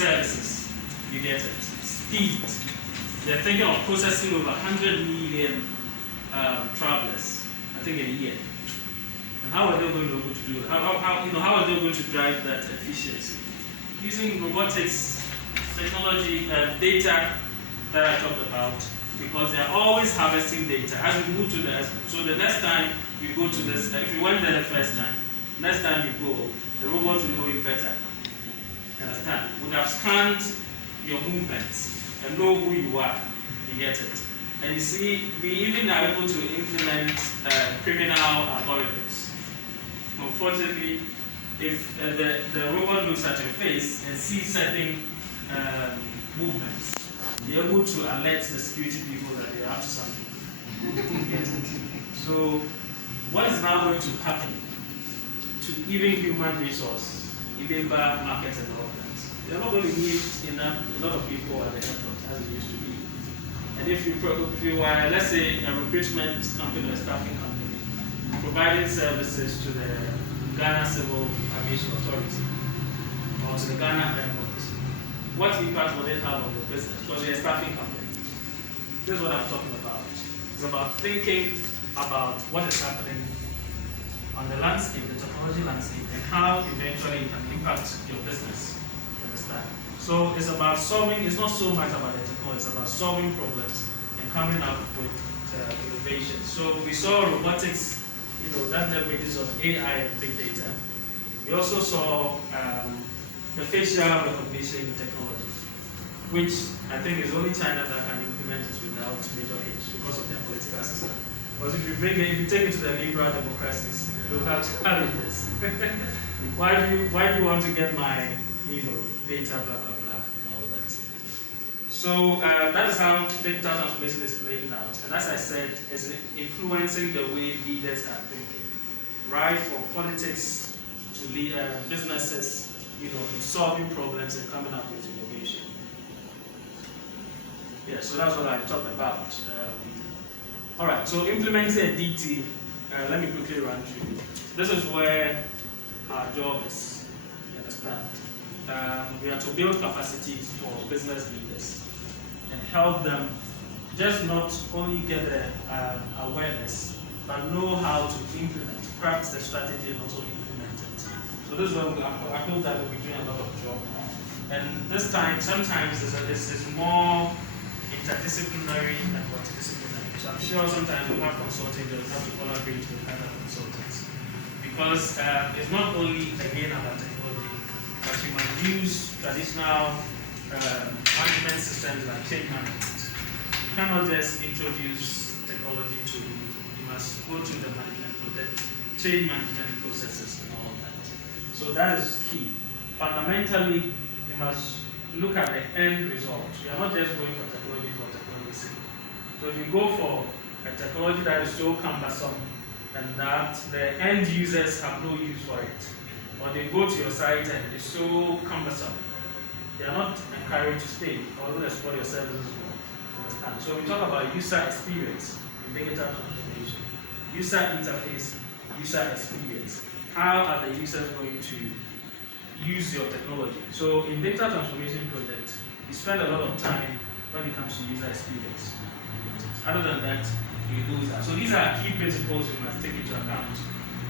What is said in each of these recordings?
services. You get it. Speed. They're thinking of processing over 100 million travelers, I think, in a year. And how are they going to be able to do it? How are they going to drive that efficiency? Using robotics, technology, data that I talked about, because they're always harvesting data as we move to the. So the next time you go to this, if you went there the first time, next time you go, the robot will know you better. Understand? Would have scanned your movements and know who you are. You get it. And you see, we even are able to implement criminal algorithms. Unfortunately, if the robot looks at your face and sees certain movements, they're able to alert the security people that they're up to something. Get it? So, what is now going to happen to even human resource, labor market and all that? They're not going to need a lot of people at the airport as it used to be. And if you were, let's say, a recruitment company or a staffing company, providing services to the Ghana Civil Aviation Authority or to the Ghana Airport, what impact will it have on your business? Because you're a staffing company. This is what I'm talking about. It's about thinking about what is happening on the landscape, the technology landscape, and how eventually it can impact your business. You understand? So it's about solving, it's not so much about the technology, it's about solving problems and coming up with innovation. So we saw robotics, that leverages on AI and big data. We also saw the facial recognition technology, which I think is only China that can implement it without major hitch because of their political system. Because if you take it to the liberal democracies, you'll have to challenge this. why do you want to get my data, blah blah blah, and all that. So that is how digital transformation is playing out. And as I said, it's influencing the way leaders are thinking, right from politics to businesses, in solving problems and coming up with innovation. Yeah, so that's what I talked about. All right, so implementing a DT, let me quickly run through. This is where our job is, you understand? We are to build capacities for business leaders and help them just not only get the awareness, but know how to implement, craft the strategy and also implement it. So this is what I hope that we'll be doing a lot of job. And this time, sometimes this is more interdisciplinary than multidisciplinary. So I'm sure sometimes we'll have consulting, they'll have to collaborate with other consultants. Because it's not only, again, about technology, but you might use traditional management systems like change management. You cannot just introduce technology to you must go through the change management processes and all of that. So that is key. Fundamentally, you must look at the end result. You are not just going for technology's sake. So if you go for a technology that is so cumbersome and that the end users have no use for it, or they go to your site and it's so cumbersome, they are not encouraged to stay or even explore your services more. Understand? So we talk about user experience in digital transformation, user interface, user experience. How are the users going to use your technology? So in digital transformation projects, you spend a lot of time when it comes to user experience. Other than that, you lose that. So these are key principles you must take into account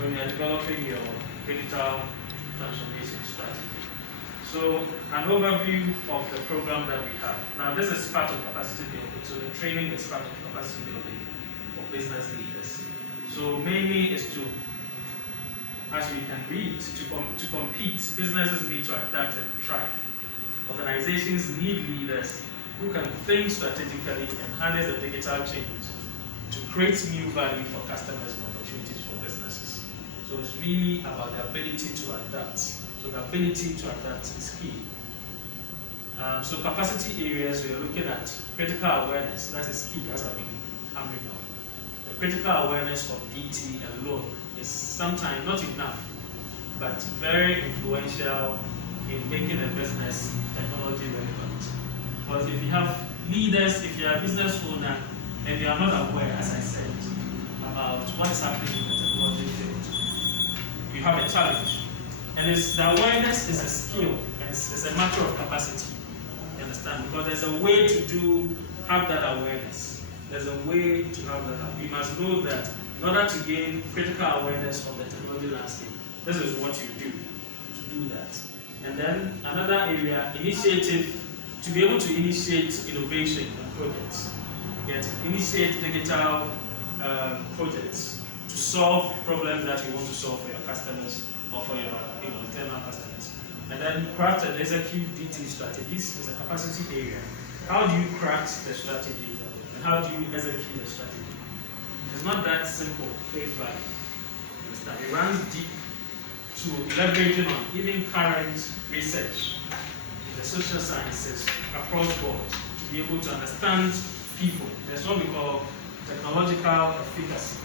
when you are developing your digital transformation strategy. So an overview of the program that we have. Now this is part of capacity building. So the training is part of capacity building for business leaders. So mainly is to, as we can read, to compete, businesses need to adapt and thrive. Organizations need leaders who can think strategically and harness the digital change to create new value for customers and opportunities for businesses. So it's really about the ability to adapt. So the ability to adapt is key. So capacity areas, we are looking at critical awareness. That is key, as I've been hammering on. The critical awareness of DT alone is sometimes not enough, but very influential in making a business technology relevant. Because if you have leaders, if you are a business owner, and you are not aware, as I said, about what is happening in the technology field, you have a challenge. And the awareness is a skill, and it's a matter of capacity. You understand? Because there's a way to have that awareness. There's a way to have that. You must know that in order to gain critical awareness of the technology landscape, this is what you do to do that. And then another area, initiative, to be able to initiate innovation and projects. Yet initiate digital projects to solve problems that you want to solve for your customers or for your internal customers. And then craft and execute DT strategies is a capacity area. How do you craft the strategy and how do you execute the strategy? It's not that simple, face value. Understand? It runs deep to leveraging on even current research in the social sciences across board to be able to understand people. There's what we call technological efficacy.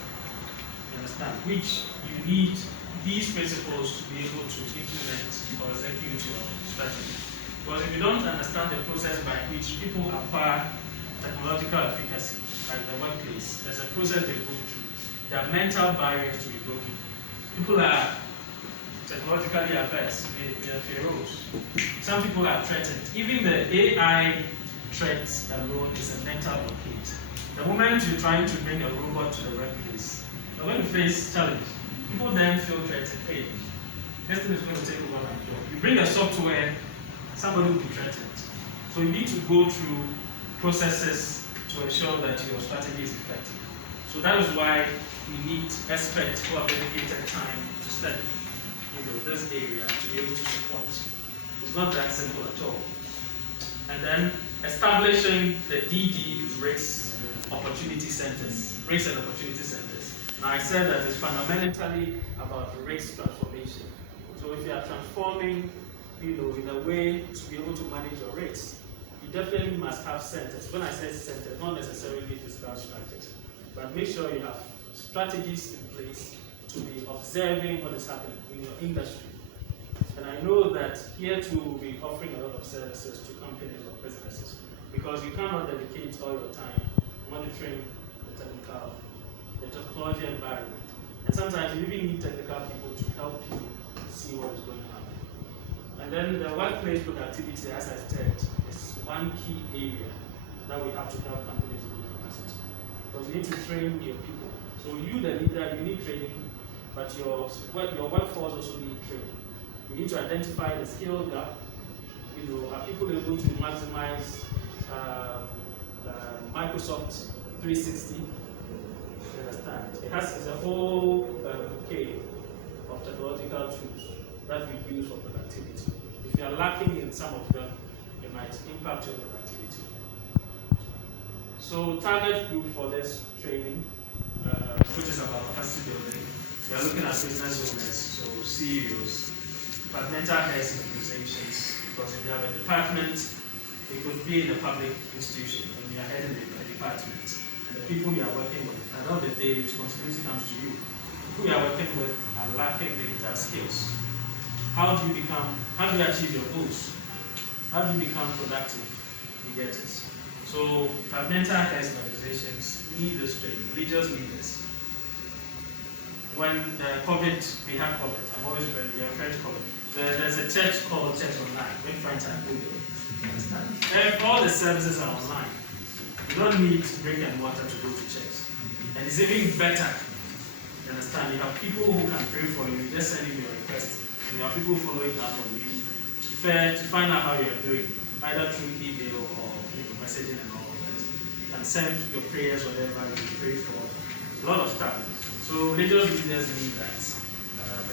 You understand? Which you need these principles to be able to implement or execute your strategy. Because if you don't understand the process by which people acquire technological efficacy, like the workplace, there's a process they go through. There are mental barriers to be broken. People are technologically averse, they're feroz. Some people are threatened. Even the AI threat alone is a mental blockade. The moment you're trying to bring a robot to the workplace, you're going to face challenge. People then feel threatened. Hey, this thing is going to take over my job. You bring a software, somebody will be threatened. So you need to go through processes to ensure that your strategy is effective. So that is why we need experts who have dedicated time to study this area to be able to support. It's not that simple at all. And then establishing the DD risks opportunity centers, risks and opportunity centers. Now I said that it's fundamentally about risk transformation. So if you are transforming, in a way to be able to manage your risks, you definitely must have centers. When I say centers, not necessarily physical structures, but make sure you have strategies in place to be observing what is happening in your industry. And I know that here too we'll be offering a lot of services to companies or businesses because you cannot dedicate all your time monitoring the technology environment. And sometimes you even need technical people to help you see what is going to happen. And then the workplace productivity, as I said, is one key area that we have to help companies build capacity. Because you need to train your people. So you, the leader, you need training, but your workforce also need training. You need to identify the skill gap. Are people able to maximize Microsoft 360? You understand? It's a whole bouquet of technological tools that we use for productivity. If you are lacking in some of them, it might impact your productivity. So target group for this training, which is about capacity building, we are looking at business owners, so CEOs, departmental heads in organizations, because if you have a department, it could be in a public institution, and you are heading a department, and the people you are working with, at the end of the day, responsibility comes to you. Who you are working with are lacking digital skills. How do you achieve your goals? How do you become productive? You get it. So departmental heads in organizations need this training, religious leaders. When we had COVID, I'm always referring to COVID. There's a church called Church Online, when friends are Google. Understand? All the services are online. You don't need brick and mortar to go to church. And it's even better. You understand? You have people who can pray for you, just send you your request. And you have people following up on you to find out how you're doing, either through email or messaging and all that. You can send your prayers, whatever you pray for, a lot of stuff. So religious leaders need that.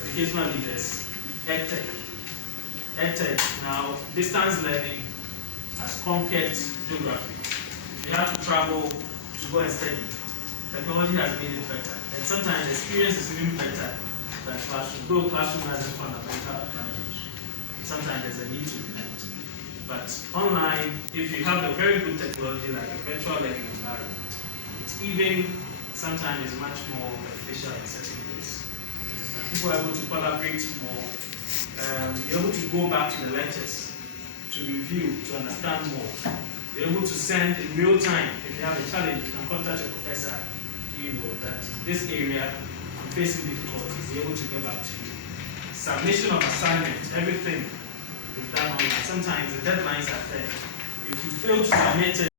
Educational leaders, AIDEC. Now, distance learning has conquered geography. If you have to travel to go and study, technology has made it better. And sometimes the experience is even better than classroom. Though classroom has a fundamental advantage. Sometimes there's a need to connect. But online, if you have a very good technology like a virtual learning environment, it's even sometimes is much more beneficial in certain ways. People are able to collaborate more. You're able to go back to the lectures, to review, to understand more. You're able to send in real time. If you have a challenge, you can contact your professor. You know that this area I'm facing difficulties. You're able to get back to you. submission of assignments, everything is done online. Sometimes the deadlines are fair. If you fail to submit it,